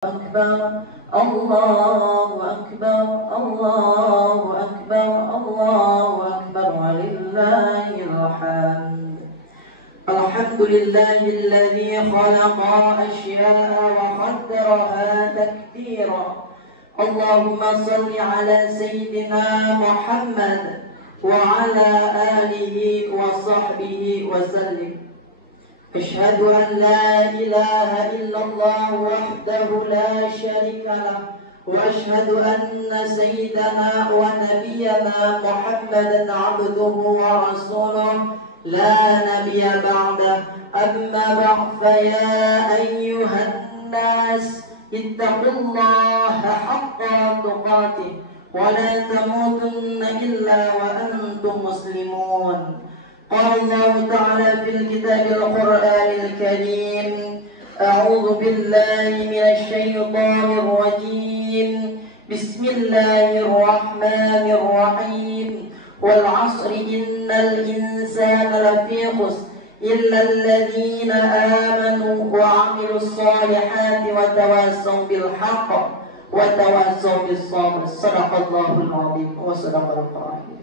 أكبر الله أكبر الله أكبر الله أكبر ولله الحمد. الحمد لله الذي خلق أشياء وقدرها تقديرا. اللهم صل على سيدنا محمد وعلى آله وصحبه وسلم. أشهد أن لا إله إلا الله وحده لا شريك له، وأشهد أن سيدنا ونبينا محمدا عبده ورسوله لا نبي بعده. أما بعد، فيا أيها الناس اتقوا الله حق تقاته ولا تموتن إلا وأنتم مسلمون. قال الله تعالى في الكتاب القرآن الكريم: أعوذ بالله من الشيطان الرجيم، بسم الله الرحمن الرحيم. والعصر إن الإنسان لفي خسر إلا الذين آمنوا وعملوا الصالحات وتواصوا بالحق وتواصوا بالصبر. صدق الله العظيم وصدق القائل.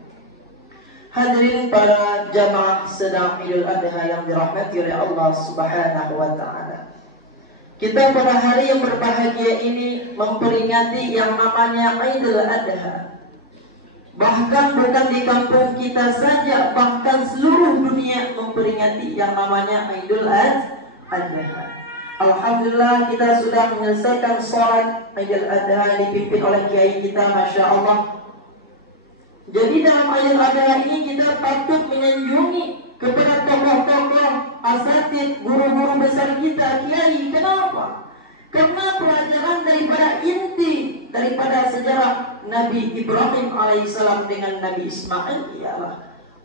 Hadirin para jamaah sedang Idul Adha yang dirahmati oleh Allah Subhanahu wa Ta'ala. Kita pada hari yang berbahagia ini memperingati yang namanya Idul Adha. Bahkan bukan di kampung kita saja, bahkan seluruh dunia memperingati yang namanya Idul Adha. Alhamdulillah, kita sudah menyelesaikan sholat Idul Adha dipimpin oleh kiai kita, Masya Allah. Jadi dalam Idul Adha ini kita patut menyanjungi kepada tokoh-tokoh asatid, guru-guru besar kita, kiai. Kenapa? Karena pelajaran daripada inti daripada sejarah Nabi Ibrahim alaihissalam dengan Nabi Ismail ialah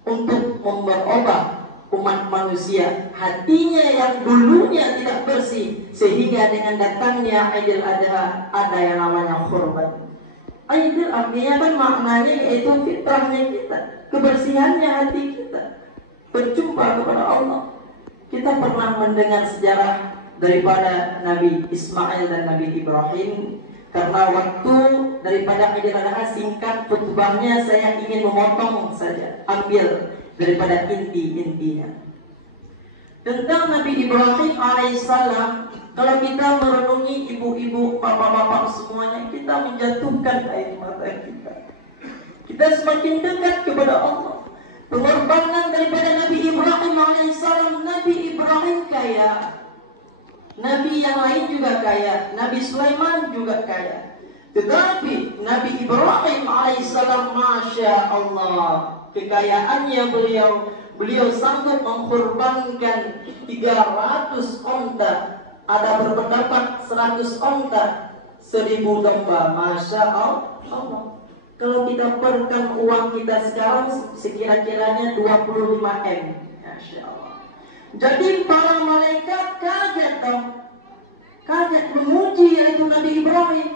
untuk memperubah umat manusia hatinya yang dulunya tidak bersih, sehingga dengan datangnya Idul Adha ada yang namanya kurban. Idul artinya kan maknanya yaitu fitrahnya kita, kebersihannya hati kita, berjumpa kepada Allah. Kita pernah mendengar sejarah daripada Nabi Ismail dan Nabi Ibrahim. Karena waktu daripada Idul Adha singkat khutbahnya, saya ingin memotong saja, ambil daripada inti-intinya tentang Nabi Ibrahim alaihissalam. Kalau kita merenungi ibu-ibu, bapak-bapak semuanya, kita menjatuhkan air mata kita. Kita semakin dekat kepada Allah. Pengorbanan daripada Nabi Ibrahim alaihissalam. Nabi Ibrahim kaya, Nabi yang lain juga kaya, Nabi Sulaiman juga kaya. Tetapi Nabi Ibrahim alaihissalam, Masya Allah, kekayaannya beliau sanggup mengorbankan 300 onta. Ada berpendapat 100 onta, 1000 domba. Masya Allah. Kalau kita perkan uang kita sekarang sekira-kiranya 25 M. Masya Allah. Jadi para malaikat kaget dong. Kaget memuji yaitu Nabi Ibrahim.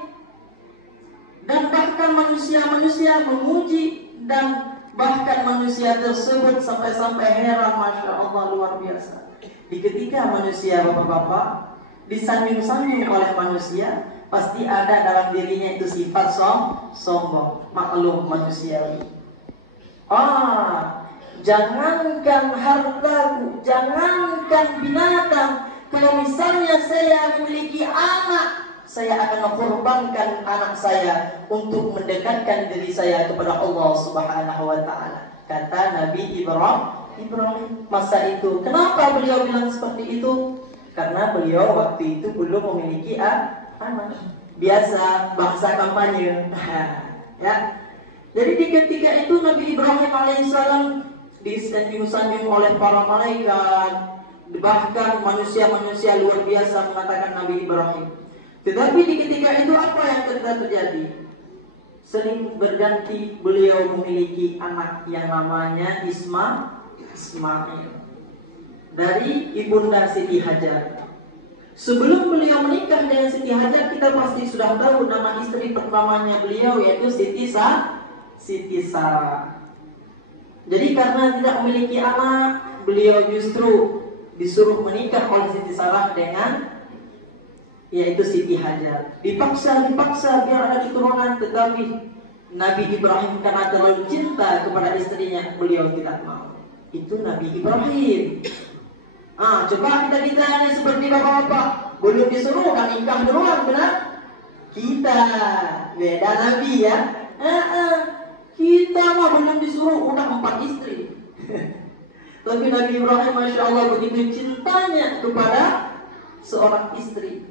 Dan bahkan manusia-manusia memuji, dan bahkan manusia tersebut sampai-sampai heran. Masya Allah, luar biasa. Di ketika manusia, bapak-bapak, disanjung-sanjung oleh manusia, pasti ada dalam dirinya itu sifat sombong, maklum manusiawi. Jangankan hartaku, jangankan binatang, kalau misalnya saya memiliki anak, saya akan mengorbankan anak saya untuk mendekatkan diri saya kepada Allah Subhanahu wa Ta'ala. Kata Nabi Ibrahim masa itu. Kenapa beliau bilang seperti itu? Karena beliau waktu itu belum memiliki anak. Biasa bahasa kampanye. Ya. Jadi di ketika itu Nabi Ibrahim alaihissalam disanjung-sanjung oleh para malaikat, bahkan manusia-manusia luar biasa mengatakan Nabi Ibrahim. Tetapi di ketika itu apa yang terjadi? Sering berganti beliau memiliki anak yang namanya Ismail dari ibunda Siti Hajar. Sebelum beliau menikah dengan Siti Hajar, kita pasti sudah tahu nama istri pertamanya beliau yaitu Siti Sarah. Jadi karena tidak memiliki anak, beliau justru disuruh menikah oleh Siti Sarah dengan yaitu Siti Hajar. Dipaksa biar ada keturunan, tetapi Nabi Ibrahim karena terlalu cinta kepada istrinya, beliau tidak mau. Itu Nabi Ibrahim. Coba kita ini seperti bapak-bapak, belum disuruh kan nikah duluan, benar? Kita beda Nabi ya. Kita mah belum disuruh udah 4 istri. Tapi Nabi Ibrahim Masya Allah begitu cintanya kepada seorang istri.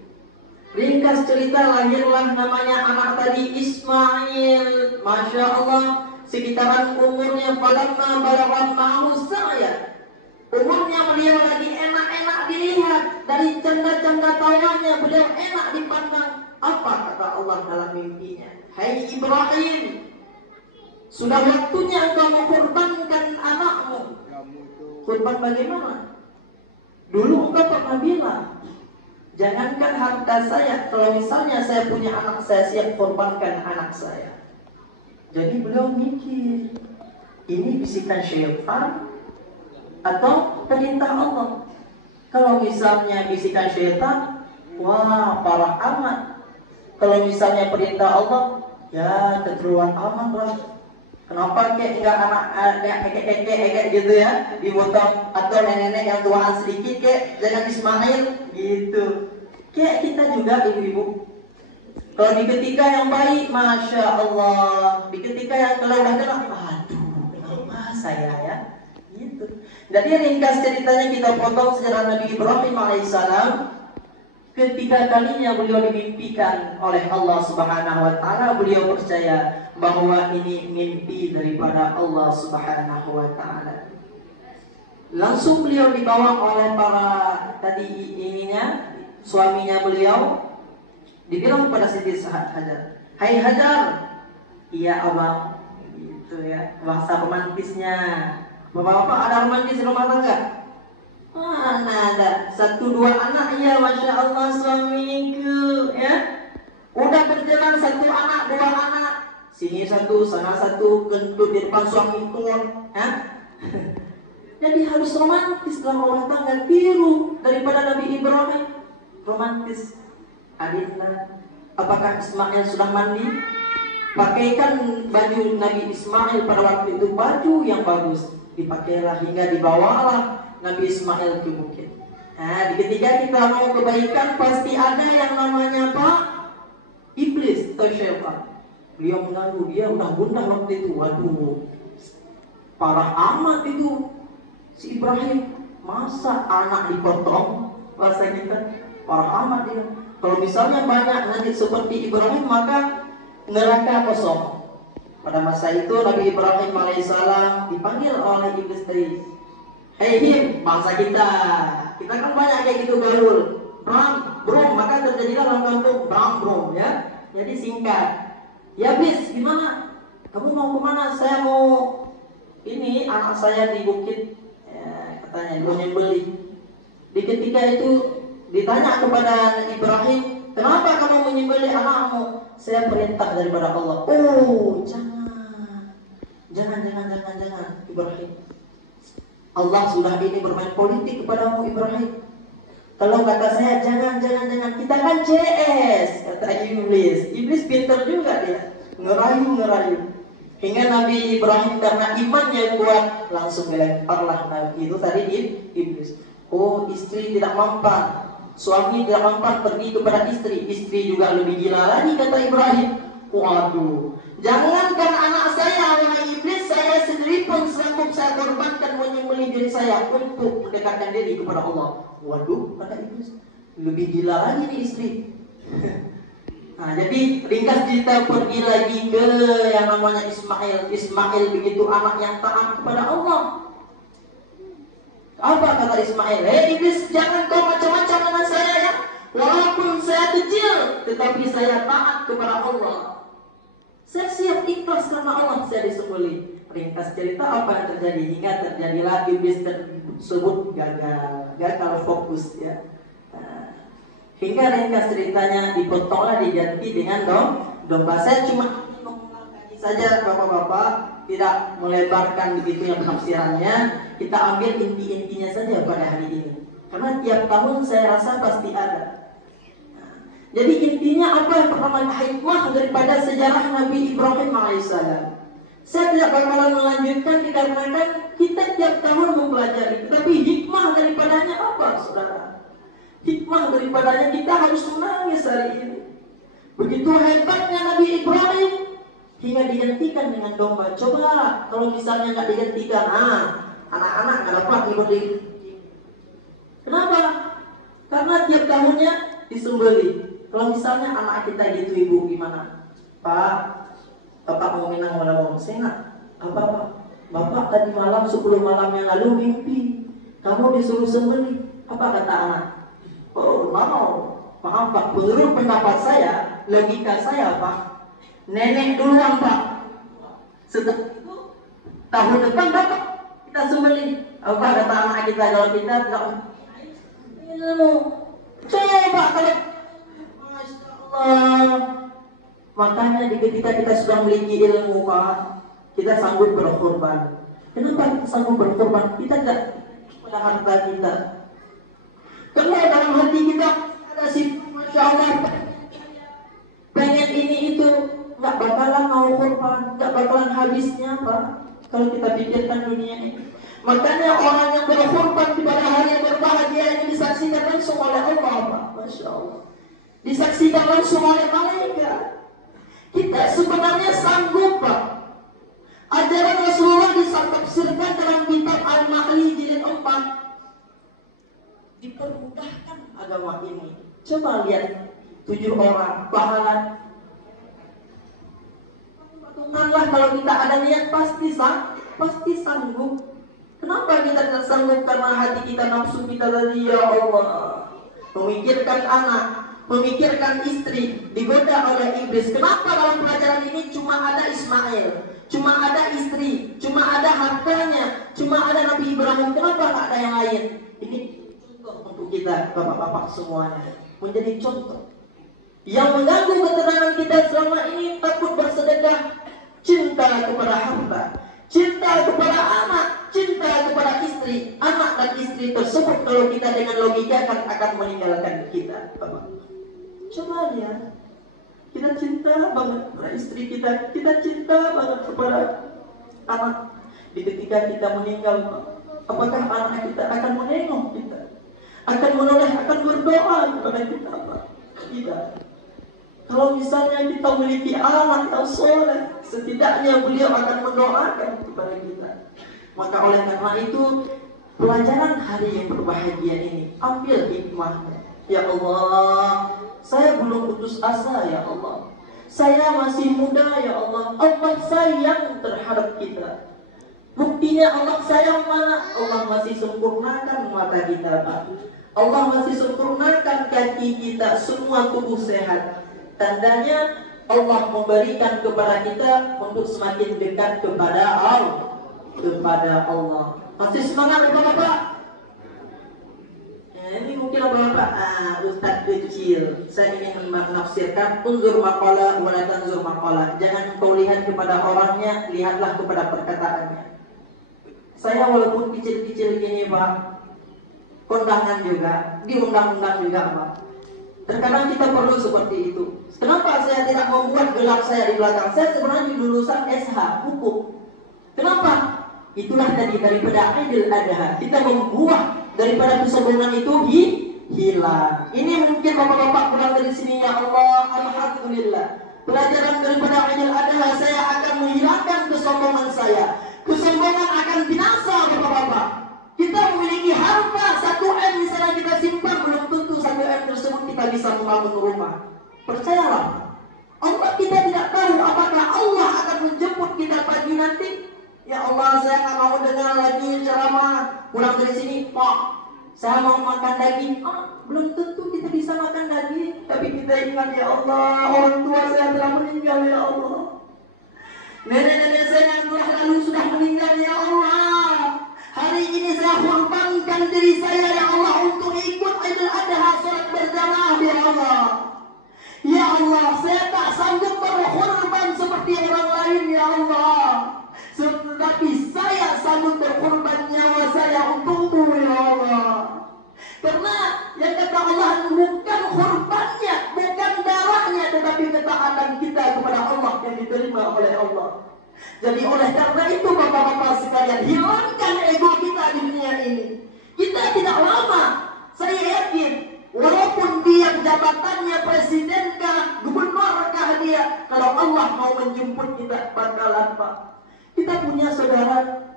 Ringkas cerita, lahirlah namanya anak tadi Ismail. Masya Allah, sekitaran umurnya falamma balagha ma'ahu saya. Umurnya beliau lagi enak-enak dilihat, dari canda-canda tawanya beliau enak dipandang. Apa kata Allah dalam mimpinya? Hai Ibrahim, sudah waktunya engkau mengkorbankan anakmu. Korban bagaimana? Dulu engkau pernah bilang, jangankan harta saya, kalau misalnya saya punya anak, saya siap korbankan anak saya. Jadi beliau mikir, ini bisikan syaitan atau perintah Allah? Kalau misalnya bisikan syaitan, wah parah amat. Kalau misalnya perintah Allah, ya keteruan amat lah. Kenapa enggak anak kakek gitu ya, dipotong, atau nenek-nenek yang tuaan sedikit jangan Ismail gitu. Kita juga ibu-ibu. Kalau di ketika yang baik, Masya Allah. Di ketika yang kalau udah kena, aduh, kenapa saya ya? Gitu. Jadi ringkas ceritanya kita potong sejarah Nabi Ibrahim alaihissalam. Ketika kalinya beliau dimimpikan oleh Allah Subhanahu wa Ta'ala, beliau percaya bahwa ini mimpi daripada Allah Subhanahu wa Ta'ala. Langsung beliau dibawa oleh para suaminya beliau, dibilang kepada Siti Hajar, "Hai Hajar." "Iya abang." Gitu ya, bahasa romantisnya. Bapak-bapak ada romantis rumah tangga? Mana ada, 1-2 anak ya, Masya Allah suamiku ya. Udah berjalan 1 anak, 2 anak, sini 1, sana 1, kentut di depan suami turun ya. Jadi harus romantis dalam rumah tangga, tiru daripada Nabi Ibrahim. Romantis. Adinda, apakah Ismail sudah mandi? Pakaikan baju Nabi Ismail pada waktu itu, baju yang bagus. Dipakailah hingga dibawalah Nabi Ismail ke bukit. Nah, ketika kita mau kebaikan, pasti ada yang namanya Pak Iblis atau syaitan. Beliau mengganggu, dia udah gundah waktu itu. Waduh, parah amat itu si Ibrahim. Masa anak dipotong? Bahasa kita, parah amat dia. Kalau misalnya banyak nanti seperti Ibrahim, maka neraka kosong. Pada masa itu Nabi Ibrahim alaihissalam dipanggil oleh iblis tadi. "Hei Him, bangsa kita kan banyak kayak gitu gaul, brom, maka terjadilah dalam kampung brom ya. Jadi singkat, ya bis, gimana? Kamu mau kemana? Saya mau ini anak saya di bukit, ya, katanya mau nyembeli. Di ketika itu ditanya kepada Ibrahim, kenapa kamu menyembelih anakmu? Saya perintah daripada Allah. Oh, jangan Ibrahim. Allah sudah ini bermain politik kepadamu Ibrahim. Kalau kata saya jangan, kita kan CS, kata Iblis pintar juga dia, ngerayu. Hingga Nabi Ibrahim karena imannya kuat, langsung dilemparlah Nabi itu tadi di Iblis. Oh, istri tidak mempan, suami tidak mempan, pergi kepada istri juga lebih gila lagi, kata Ibrahim. Waduh, jangankan anak saya, wahai iblis, saya sendiri pun sanggup saya korbankan menyembelih diri saya untuk mendekatkan diri kepada Allah. Waduh, kata iblis, lebih gila lagi nih istri. Nah, jadi ringkas cerita, pergi lagi ke yang namanya Ismail begitu anak yang taat kepada Allah. Apa kata Ismail? "Hei iblis, jangan kau macam-macam dengan saya ya. Walaupun saya kecil, tetapi saya taat kepada Allah. Saya siap ikhlas karena Allah saya disembelih." Ringkas cerita apa yang terjadi? Hingga terjadilah iblis tersebut gagal fokus ya. Hingga ringkas ceritanya dipotonglah, diganti dengan domba. Saya cuma mengulang lagi saja bapak-bapak, tidak melebarkan begitu yang penafsirannya. Kita ambil inti-intinya saja pada hari ini, karena tiap tahun saya rasa pasti ada. Jadi intinya apa yang pertama, hikmah daripada sejarah Nabi Ibrahim alaihissalam. Saya tidak bakalan melanjutkan dikarenakan kita tiap tahun mempelajari. Tetapi hikmah daripadanya apa, saudara? Hikmah daripadanya kita harus menangis hari ini. Begitu hebatnya Nabi Ibrahim hingga digantikan dengan domba. Coba kalau misalnya nggak digantikan, anak-anak nggak dapat dibeli. Kenapa? Karena tiap tahunnya disembeli. Kalau misalnya anak kita gitu, ibu gimana? Pak, bapak mau minang malam senang. Apa? Bapak tadi malam 10 malam yang lalu mimpi kamu disuruh sembeli. Apa kata anak? Oh, mau. Maaf Pak, menurut pendapat saya, logika saya Pak, nenek duluan Pak. Setelah itu tahun depan Bapak kita sembeli. Apa kata anak kita kalau kita tidak ilmu? Coba kalau Masya Allah. Makanya ketika kita sudah memiliki ilmu Pak, kita sanggup berkorban. Kenapa kita sanggup berkorban? Kita tidak pada harta kita. Karena dalam hati kita ada si Masya Allah, pengen ini itu, nggak bakalan mau korban, nggak bakalan habisnya Pak. Kalau kita pikirkan dunia ini, makanya orang yang berkorban di pada hari yang berbahagia ini disaksikan langsung oleh Allah Pak. Masya Allah, disaksikan langsung oleh malaikat. Kita sebenarnya sanggup Pak. Ajaran Rasulullah ditafsirkan dalam kitab Al-Mahli jilid 4. Dipermudahkan agama ini. Coba lihat 7 orang pahala. Patunganlah kalau kita ada niat pasti sanggup. Kenapa kita tidak sanggup? Karena hati kita, nafsu kita tadi, ya Allah, memikirkan anak, memikirkan istri, digoda oleh iblis. Kenapa dalam pelajaran ini cuma ada Ismail, cuma ada istri, cuma ada hartanya, cuma ada Nabi Ibrahim? Kenapa nggak ada yang lain? Ini contoh untuk kita, bapak-bapak semuanya, menjadi contoh yang mengganggu ketenangan kita selama ini. Takut bersedekah, cinta kepada harta, cinta kepada anak, cinta kepada istri. Anak dan istri tersebut kalau kita dengan logika akan meninggalkan kita, bapak. Coba lihat, kita cinta banget kepada istri kita, kita cinta banget kepada anak. Di ketika kita meninggal, apakah anak kita akan menengok kita, akan menoleh, akan berdoa kepada kita Pak? Tidak. Kalau misalnya kita memiliki anak yang soleh, setidaknya beliau akan mendoakan kepada kita. Maka oleh karena itu, pelajaran hari yang berbahagia ini, ambil hikmahnya. Ya Allah, saya belum putus asa ya Allah. Saya masih muda ya Allah. Allah sayang terhadap kita. Buktinya Allah sayang mana? Allah masih sempurnakan mata kita Pak. Allah masih sempurnakan kaki kita, semua tubuh sehat. Tandanya Allah memberikan kepada kita untuk semakin dekat kepada Allah. Masih semangat Bapak-bapak? Ini mungkin Bapak, Ustaz kecil, saya ingin menafsirkan unzur maqala wa la tanzur maqala. Jangan kau lihat kepada orangnya, lihatlah kepada perkataannya. Saya walaupun kecil-kecil gini Pak, kondangan juga, diundang-undang juga Pak. Terkadang kita perlu seperti itu. Kenapa saya tidak membuat gelar saya di belakang? Saya sebenarnya lulusan SH, hukum. Kenapa? Itulah tadi daripada Idul Adha. Kita membuat daripada kesombongan itu hilang. Ini mungkin bapak-bapak pulang dari sini, ya Allah, alhamdulillah. Pelajaran daripada Idul Adha, saya akan menghilangkan kesombongan saya. Kesombongan akan binasa bapak-bapak. Kita memiliki harta 1M misalnya kita simpan, belum tentu 1M tersebut kita bisa membangun rumah. Percayalah, Allah kita tidak tahu apakah Allah akan menjemput kita pagi nanti. Ya Allah, saya nggak mau dengar lagi ceramah. Pulang dari sini, Pak, saya mau makan daging. Belum tentu kita bisa makan daging. Tapi kita ingat, ya Allah, orang tua saya telah meninggal, ya Allah. Nenek-nenek saya yang telah lalu sudah meninggal, ya Allah. Hari ini saya korbankan diri saya, ya Allah, untuk ikut Idul Adha, sholat berjamaah, ya Allah. Ya Allah, saya tak sanggup berkorban seperti orang lain, ya Allah. Tetapi saya sanggup berkorban nyawa saya untukmu, ya Allah. Karena yang kata Allah bukan korbannya, bukan ketaatan kita kepada Allah yang diterima oleh Allah. Jadi oleh karena itu bapak-bapak sekalian, hilangkan ego kita di dunia ini. Kita tidak lama, saya yakin, walaupun dia jabatannya presiden kah, gubernur kah dia, kalau Allah mau menjemput kita bakalan Pak. Kita punya saudara,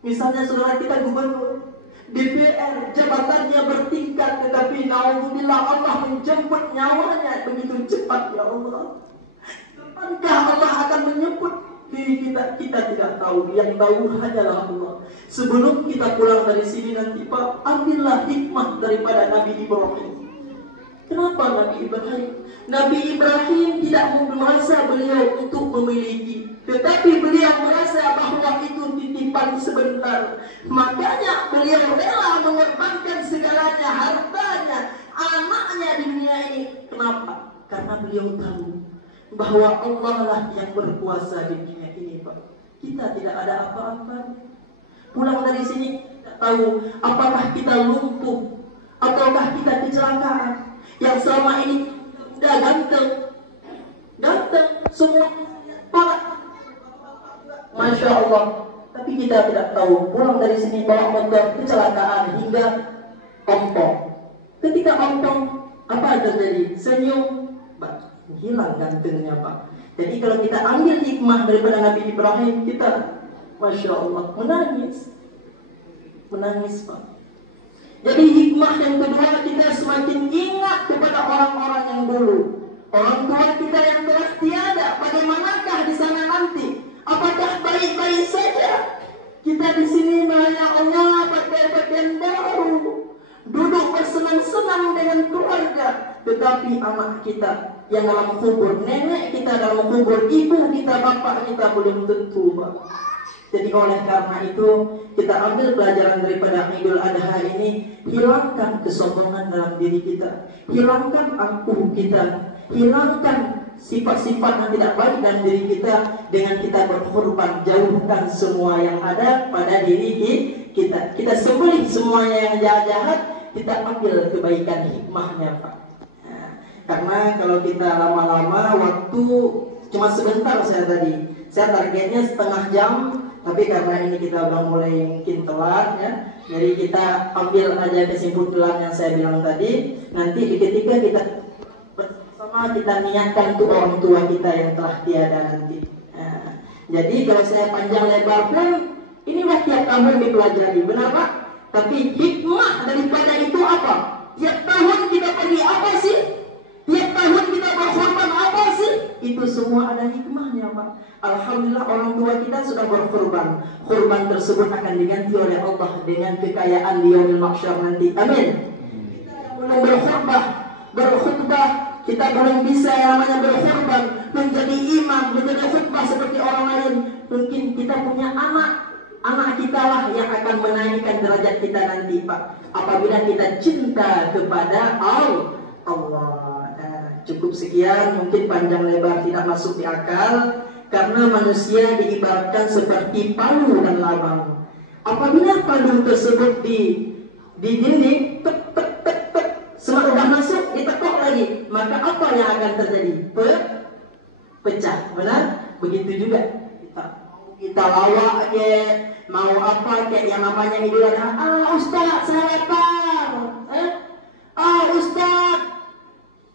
misalnya saudara kita gubernur, DPR jabatannya bertingkat, tetapi naudzubillah Allah menjemput nyawanya begitu cepat ya Allah. Kapankah Allah akan menjemput diri kita? Kita tidak tahu, yang tahu hanyalah Allah. Sebelum kita pulang dari sini nanti Pak, ambillah hikmah daripada Nabi Ibrahim. Kenapa Nabi Ibrahim? Nabi Ibrahim tidak merasa beliau untuk memiliki, tetapi beliau merasa bahwa itu titipan sebentar. Makanya beliau rela mengorbankan segalanya, hartanya, anaknya di dunia ini. Kenapa? Karena beliau tahu bahwa Allah lah yang berkuasa di dunia ini Pak. Kita tidak ada apa-apa. Pulang dari sini tidak tahu apakah kita lumpuh ataukah kita kecelakaan. Yang selama ini udah ganteng, semua para, masya Allah. Tapi kita tidak tahu, pulang dari sini bawa motor kecelakaan hingga ompong. Ketika ompong, apa yang terjadi? Senyum, hilang gantengnya Pak. Jadi kalau kita ambil hikmah daripada Nabi Ibrahim, kita masya Allah menangis Pak. Jadi hikmah yang kedua, kita semakin ingat kepada orang-orang yang dulu, orang tua kita yang telah tiada. Bagaimanakah di sana nanti? Apakah baik-baik saja? Kita di sini ya Allah pakai pakaian baru, duduk bersenang-senang dengan keluarga, tetapi anak kita yang dalam kubur, nenek kita dalam kubur, ibu kita, bapak kita belum tentu Pak. Jadi oleh karena itu kita ambil pelajaran daripada Idul Adha ini, hilangkan kesombongan dalam diri kita, hilangkan angkuh kita, hilangkan sifat-sifat yang tidak baik dalam diri kita dengan kita berkorban, jauhkan semua yang ada pada diri kita. Kita sembelih semuanya yang jahat-jahat, kita ambil kebaikan hikmahnya Pak. Nah, karena kalau kita lama-lama waktu cuma sebentar, saya targetnya setengah jam. Tapi karena ini kita udah mulai mungkin telat ya, jadi kita ambil aja kesimpulan yang saya bilang tadi. Nanti di ketika kita bersama, kita niatkan untuk orang tua kita yang telah tiada nanti. Nah, jadi kalau saya panjang lebar pun, ini tiap tahun dipelajari, benar Pak? Tapi hikmah daripada itu apa? Tiap tahun kita pergi apa sih? Tiap tahun kita berkorban apa sih? Itu semua ada hikmahnya Pak. Alhamdulillah orang tua kita sudah berkorban. Korban tersebut akan diganti oleh Allah dengan kekayaan di yaumil mahsyar nanti. Amin. Kita belum berkhutbah, kita belum bisa yang namanya berkorban, menjadi imam, menjadi khutbah seperti orang lain. Mungkin kita punya anak kita lah yang akan menaikkan derajat kita nanti Pak. Apabila kita cinta kepada Allah. Cukup sekian, mungkin panjang lebar tidak masuk di akal, karena manusia diibaratkan seperti palu dan labang. Apabila palu tersebut di dinding, semua sudah masuk, ditekuk lagi, maka apa yang akan terjadi? Pecah, benar? Begitu juga kita lawak mau apa yang namanya Idul Adha. Ustaz, saya lapar. Ustaz,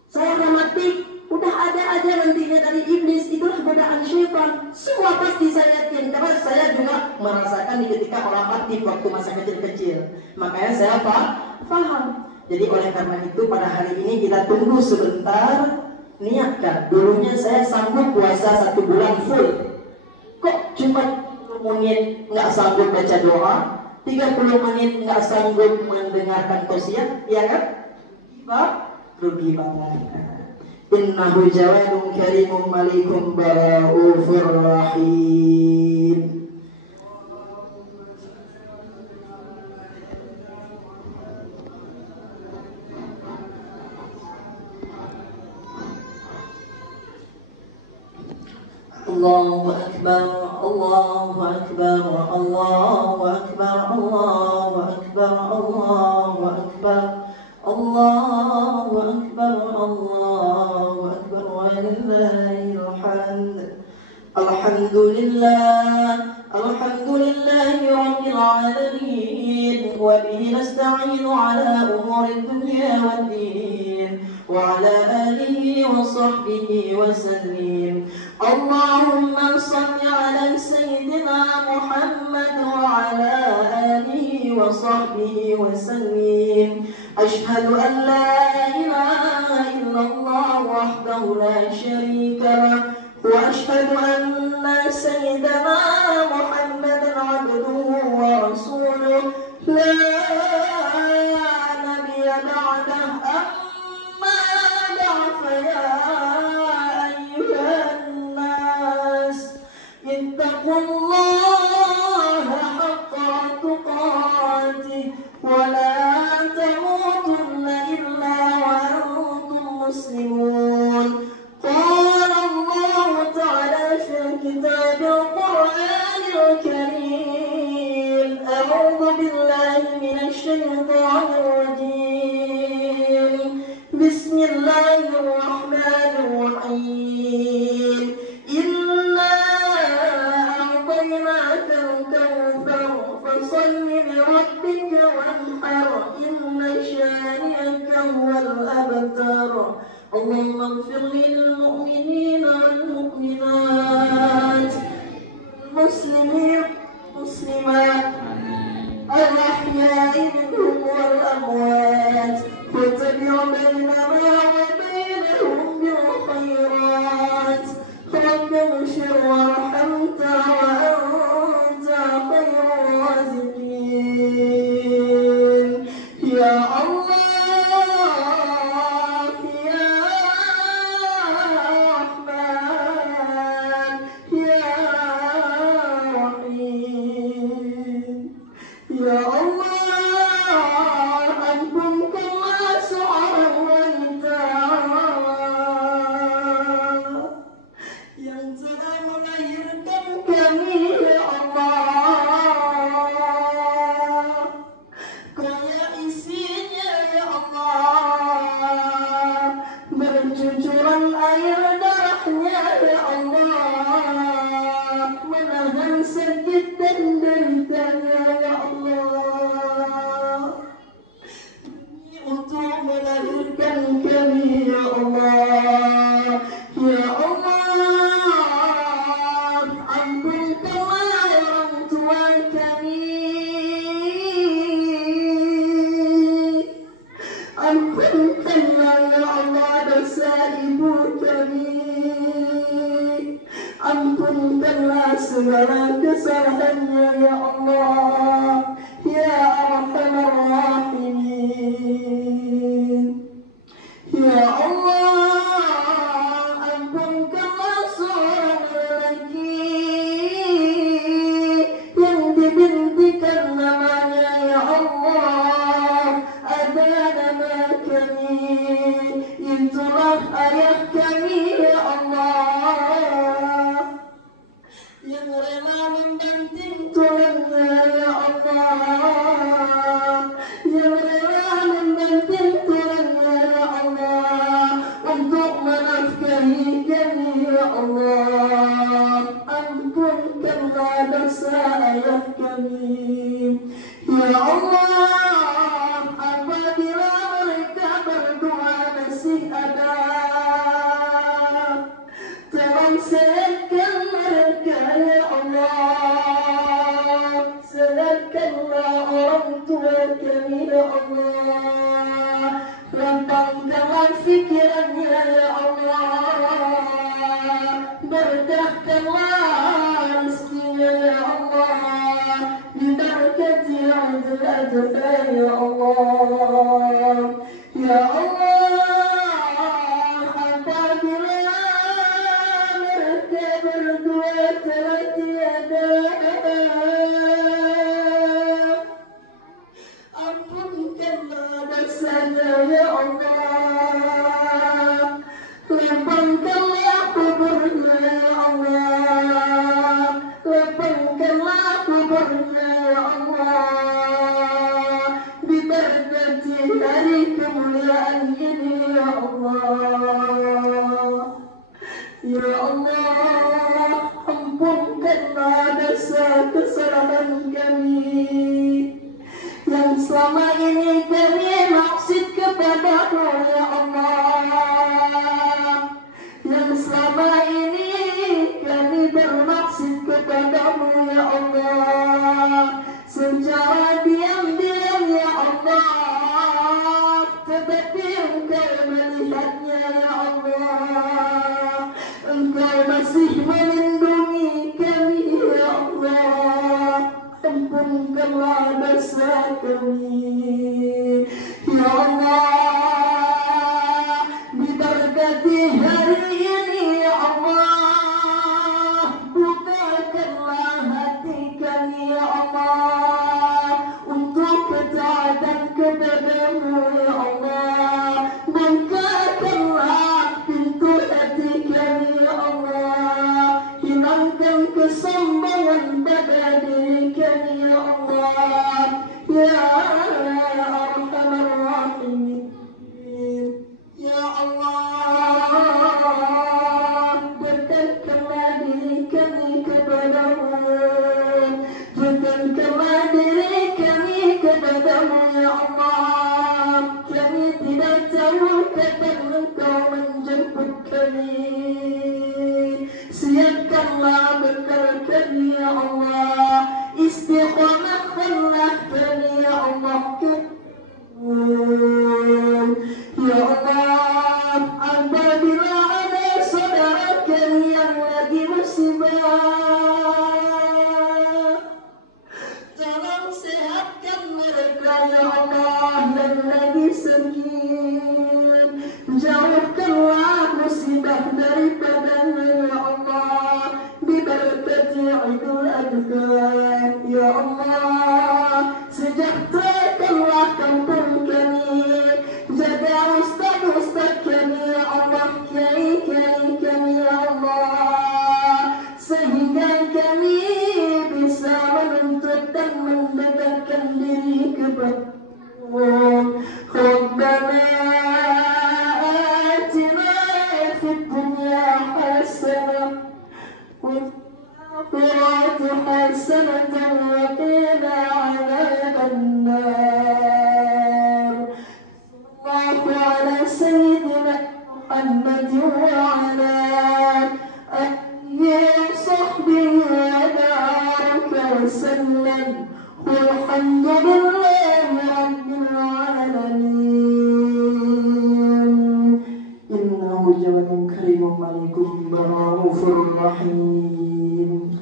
saya rematik. Udah ada aja nantinya dari iblis. Itulah godaan syaitan. Semua pasti saya yakin, karena saya juga merasakan ketika orang aktif waktu masa kecil-kecil. Makanya saya paham. Jadi oleh karena itu pada hari ini kita tunggu sebentar. Niatkan. Dulunya saya sanggup puasa 1 bulan full. Kok cuma 30 menit nggak sanggup baca doa, 30 menit nggak sanggup mendengarkan tausiah, ya kan? Rugi banget. Innahu jawadun karimun malikum baraufur rahim. Allahu Akbar, Allahu Akbar, Allahu Akbar, Allahu Akbar, Allahu Akbar, Allahu Akbar, Allahu Akbar, wa ولله الحمد. الحمد لله رب العالمين، وبه نستعين على أمور الدنيا والدين، وعلى آله وصحبه وسلم. اللهم صل على سيدنا محمد وعلى آله وصحبه وسلم. أشهد أن لا إله إلا الله وحده لا شريك له، وأشهد أن سيدنا محمدا عبده ورسوله لا نبي بعده. أما بعد، فيا أيها الناس اتقوا الله حق تقاته ولا تموتن إلا وأنتم مسلمون. قال الله تعالى في الكتاب القرآن الكريم: أعوذ بالله من الشيطان الرجيم، بسم الله الرحمن الرحيم. إنا أعطيناك الكوثر فصل لربك وانحر، إن شانئك هو الأبتر. اللهم اغفر للمؤمنين والمؤمنات، المسلمين والمسلمات، الأحياء منهم والأموات، وتبع بيننا وبينهم بالخيرات. رب اغفر وارحمت وأنت خير الرازقين. يا الله ampunkanlah segala kesalahannya ya Allah, ya Arhamar Rahimin. Ya Allah, ampunkanlah seorang lelaki yang dibintikan namanya ya Allah, ada nama kami, itulah ayah kami ya Allah, yang rela membanting tulangnya ya Allah, yang rela membanting tulangnya ya Allah, untuk menafkahi kami ya Allah. Ampunkanlah dosa ayah kami ya Allah. Apabila mereka berdua masih ada, tolong sehatkan mereka ya Allah. Sehatkanlah orang tua kami ya Allah. Lapangkanlah fikirannya ya Allah. Berkahkanlah rezekinya ya Allah. Bibarakati Abdul Adha ya Allah. Ya Allah, apabila mereka berdua telah tiada, ampunkanlah dosanya ya Allah. Lapangkanlah kuburnya ya Allah. Lapangkanlah kuburnya ya Allah. Ya Allah, ampunkanlah dosa kesalahan kami yang selama ini kami maksud kepada-Mu, ya Allah. Yang selama ini kami bermaksud kepada-Mu, ya Allah, secara diam-diam, ya Allah, tetapi Engkau melihatnya, ya Allah. Engkau masih melindungi kami, ya Allah. Ampunkanlah dosa kami, ya Allah. Diberkati hari ini, ya Allah. Bukakanlah hati kami, ya Allah, untuk ketaatan kepada-Mu, ya Allah. Bukakanlah pintu hati kami, ya Allah. Hilangkan kesombongan pada diri kami, ya Allah. Ya Arhamar Rahimin, ya Allah, dekatkanlah diri kami kepada-Mu, dekatkanlah diri kami kepada-Mu, ya Allah. Kami tidak tahu kapan Engkau menjemput kami. Siapkanlah bekal kami, ya Allah. Istiqamahkanlah kami, ya Allah. Ya Allah, apabila ada saudara kami yang lagi musibah, tolong sehatkan mereka, ya Allah, yang lagi sakit. Jauhkanlah musibah daripadanya, ya Allah. Diberkati Idul Adha, ya Allah. Sejahterakanlah kampung kami. Jaga ustaz-ustaz kami, ya Allah. Kiai-kiai kami, ya Allah, sehingga kami bisa menuntut dan mendekatkan diri kepada-Mu. Rabbana atina fid dunya hasanah wa fil akhirati hasanatan wa qina adzabannar. Sallallahu ala sayyidina Muhammad wa ala alihi wa sahbihi wa baraka wa sallam. Walhamdulillahi rabbil alamin. Innahu jawadun karimun malikum raufur rahim.